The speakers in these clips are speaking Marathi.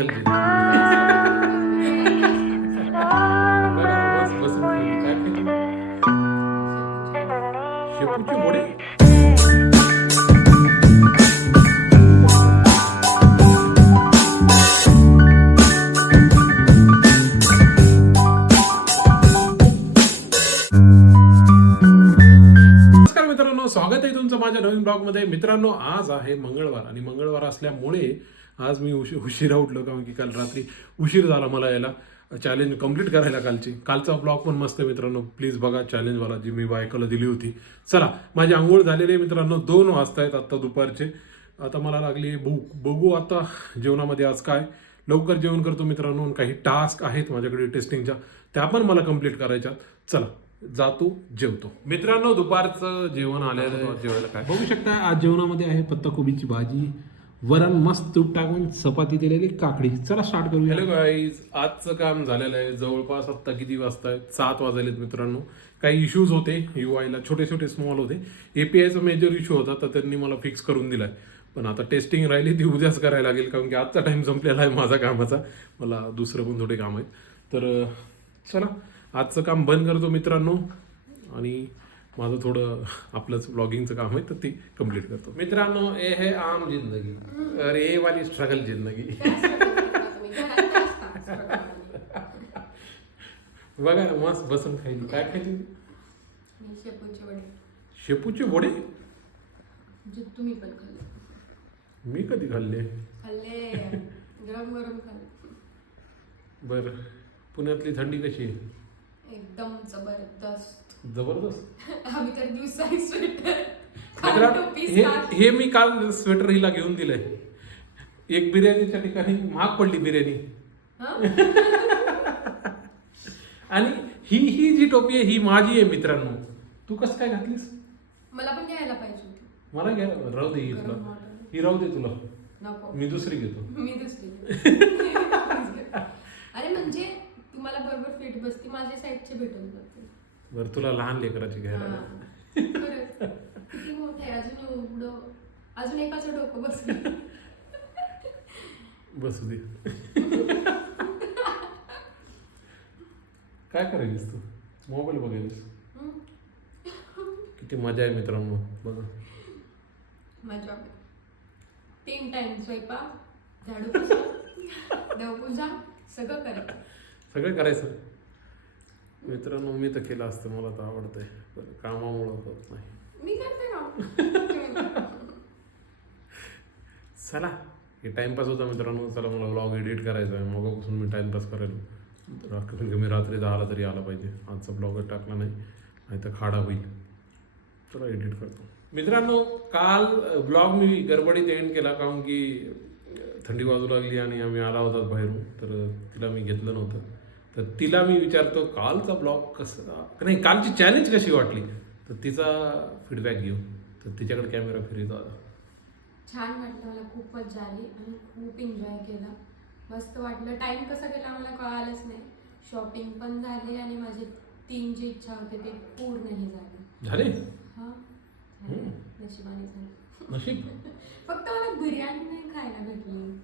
स्ट्रगल शेपूची स्वागत आहे तुमचं माझ्या नवीन ब्लॉगमध्ये. मित्रांनो आज आहे मंगळवार आणि मंगळवार असल्यामुळे आज मी उशी उशिरा उठलो कारण की काल रात्री उशीर झाला मला यायला. चॅलेंज कंप्लीट करायला कालची. कालचा ब्लॉग पण मस्त मित्रांनो. प्लीज बघा चॅलेंजवाला जी मी बायकोला दिली होती. चला माझी आंघोळ झालेली आहे मित्रांनो. दोन वाजता आहेत आत्ता दुपारचे. आता मला लागली भूक. बघू आता जेवणामध्ये आज काय. लवकर जेवण करतो मित्रांनो. काही टास्क आहेत माझ्याकडे टेस्टिंगच्या त्या पण मला कंप्लीट करायच्या. चला जातो जेवतो. मित्रांनो दुपारचं जेवण आलेलं जेवायला काय? बघू शकता आज जेवणामध्ये आहे पत्ताकोबीची भाजी. वरण मस्त तूप टाकून चपाती दिलेली काकडी. चला स्टार्ट करूया. हॅलो गाईज आजचं काम झालेलं आहे. जवळपास आत्ता किती वाजता आहेत सात वाजलेत मित्रांनो. काही इश्यूज होते युआयला छोटे छोटे स्मॉल होते. एपीआयचा मेजर इश्यू होता तर त्यांनी मला फिक्स करून दिलाय. पण आता टेस्टिंग राहिली ती उद्याच करायला लागेल कारण की आजचा टाइम संपलेला आहे माझा कामाचा. मला दुसरं पण थोडे काम आहेत. तर चला. आजचं काम बंद करतो मित्रांनो. आणि माझं थोडं आपलंच ब्लॉगिंगचं काम आहे तर ते कंप्लीट करतो. मित्रांनो हे है आम जिंदगी. अरे ये वाली स्ट्रगल जिंदगी. बघा ना मस्त बसून खायची. काय खायची? शेपूचे वडे. शेपूचे वडे? जे तुम्ही पण खाल्ले. मी कधी खाल्ले? खाल्ले. गरम गरम खाल्ले. बर. पुण्यातली थंडी कशी आहे? एकदम जबरदस्त. जबरदस्त. आम्ही तर दिवसाही स्वेटर हे हे मी काल स्वेटर हिला घेऊन दिलंय. एक बिर्याणीच्या ठिकाणी महाग पडली बिर्याणी. आणि ही ही जी टोपी आहे ही माझी आहे मित्रांनो. तू कसं काय घातलीस? मला पण घ्यायला पाहिजे मला घ्या राहू दे ही तुला. ही राहू दे तुला. मी दुसरी घेतो. मी दुसरी अरे म्हणजे तुम्हाला बरोबर फिट बसती माझ्या साईडचे भेटून जाते. बरं तुला लहान लेकराची घ्यायला. किती मोठं अजून एवढं. अजून एकाचं डोकं बसलं बसू दे. काय करायलीस तू? मोबाईल बघायलीस. किती मजा आहे मित्रांनो बघा. मजा. तीन टाइम स्वयंपाक झाडू पुसा देवपूजा सगळं करायचं. सगळं करायचं. मित्रांनो मी तर केलं असतं मला तर आवडतंय पण कामामुळं होत नाही. मी करते चला हे टाइमपास होता मित्रांनो चला मला व्लॉग एडिट करायचा आहे. मगापासून मी टाइमपास करेल. कमीत कमी रात्री दहाला तरी आला पाहिजे. आजचा ब्लॉगर टाकला नाही नाही तर खाडा होईल. चला एडिट करतो. मित्रांनो काल ब्लॉग मी गडबडीत एंड केला कारण की थंडी वाजू लागली आणि आम्ही आला होता बाहेरून तर तिला मी घेतलं नव्हतं. तर तिला मी विचारतो कालचा ब्लॉग कसा नाही कालची चॅलेंज कशी वाटली? तर तिचा फीडबॅक घेऊ. तर तिच्याकडे कॅमेरा फिरतो आता. छान वाटलं मला खूप मजा आली आणि खूप एन्जॉय केला. मस्त वाटलं. टाइम कसा गेला मला कळालंच नाही. शॉपिंग पण झाली आणि माझे तीन जे इच्छा होते ते पूर्णही झाले. झाले? हा. झाले. नशिबाने झाले. नशीब? फक्त मला बिर्याणी नाही खायला भेटली.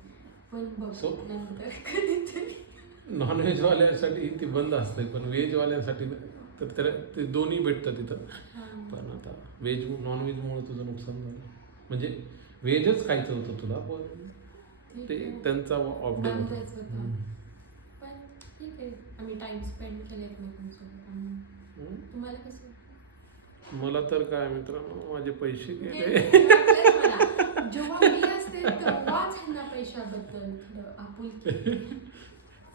पण बघ? नंतर कधीतरी. नॉनव्हेजवाल्यांसाठी ती बंद असते पण व्हेजवाल्यांसाठी तर त्याला ते दोन्ही भेटतं तिथं हा. पण आता व्हेज नॉनव्हेजमुळे तुझं नुकसान झालं म्हणजे व्हेजच खायचं होतं तुला पण ते. त्यांचा ऑफ डे मला तर काय मित्रांनो माझे पैसे गेले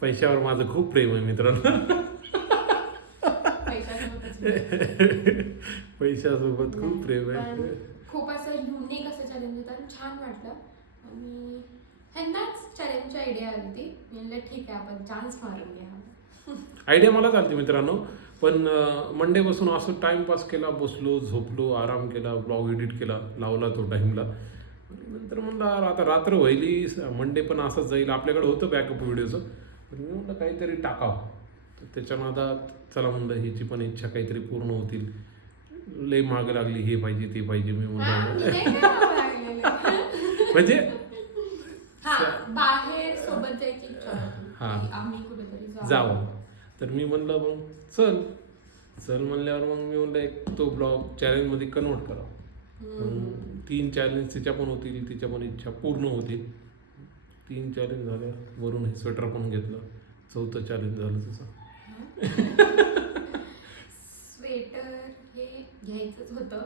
पैशावर माझं खूप प्रेम आहे मित्रांनो. पैशासोबत. खूप प्रेम आहे. खूप असं युनिक असं चॅलेंज होतं आणि छान वाटलं. आणि ह्यांनाच चॅलेंजची आयडिया आली ती मी म्हणलं ठीक आहे आपण चान्स मारून घ्या. आयडिया मला चालते मित्रांनो. पण मंडे बसून असं टाइमपास केला बसलो झोपलो आराम केला ब्लॉग एडिट केला लावला तो टाईमला नंतर म्हणलं "अरे, आता रात्र व्हायली मंडे पण असंच जाईल. आपल्याकडे होतं बॅकअप व्हिडिओचं पण मी म्हणलं काहीतरी टाकावं. तर त्याच्या नादात चला म्हणलं ह्याची पण इच्छा काहीतरी पूर्ण होतील. लई माग लागली हे पाहिजे ते पाहिजे मी म्हणलं. करावं. म्हणजे? हा जावं. तर मी म्हणलं मग चल. चल म्हणल्यावर मग मी म्हणलं एक तो ब्लॉग चॅलेंजमध्ये कन्वर्ट करा मग तीन चॅलेंज तिच्या पण होतील तिच्या पण इच्छा पूर्ण होतील. तीन चॅलेंज झाल्या वरून हे स्वेटर पण घेतलं. चौथं चॅलेंज झालं तसं स्वेटर हे घ्यायचंच होतं.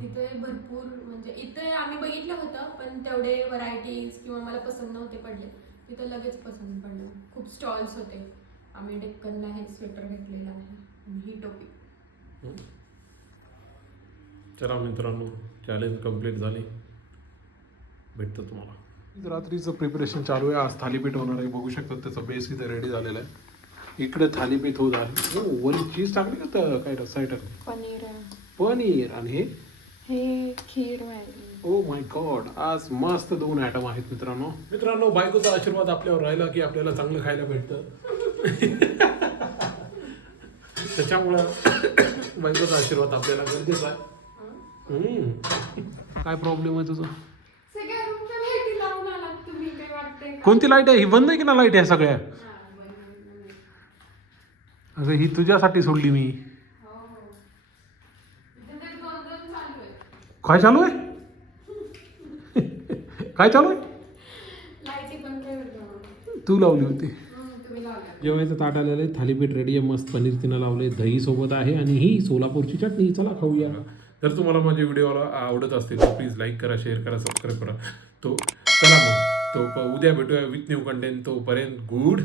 तिथे भरपूर म्हणजे इथे आम्ही बघितलं होतं पण तेवढे व्हरायटीज किंवा मला पसंत नव्हते पडले. तिथं लगेच पसंत पडलं. खूप स्टॉल्स होते. आम्ही डेक्कनला हे स्वेटर घेतलेलं आहे. आणि ही टोपी. चला मित्रांनो चॅलेंज कंप्लीट झाली. भेटतं तुम्हाला. रात्रीचं प्रिपरेशन चालू आहे. आज थालीपीठ होणार आहे. बघू शकतात त्याचा बेस इथे रेडी झालेला आहे. इकडे थालीपीठ होत आहे हो वरी चीज टाकली का तर काय रसाय टाकली? पनीर. पनीर. आणि हे? हे खीर ओ माय गॉड आज मस्त दोन आयटम आहेत मित्रांनो. मित्रांनो बायकोचा आशीर्वाद आपल्यावर राहिला की आपल्याला चांगलं खायला भेटतं. त्याच्यामुळं बायकोचा आशीर्वाद आपल्याला गरजेचा आहे. हम्म. काय प्रॉब्लेम आहे तुझा सगळ्या रूमच्या लाईटी लावून आलात तुम्ही काय वाटतंय का? कोणती लाइट आहे? ही बंद आहे की ना लाइट आहे सगळ्या. अगं ही तुझ्यासाठी सोडली मी. काय चालू आहे? काय चालू आहे. तू लावली होती. लावल्या. जेवायचं ताट आलेलं आहे. थालीपीठ रेडी आहे. मस्त पनीर तिनं लावले दही सोबत आहे आणि ही सोलापूरची चटणी. चला खाऊया. जर तुम्हाला माझे व्हिडिओला आवडत असतील तर प्लीज लाईक करा शेअर करा सबस्क्राईब करा. तो चला मग. तो प- उद्या भेटूया विथ न्यू कंटेंट तोपर्यंत गुड.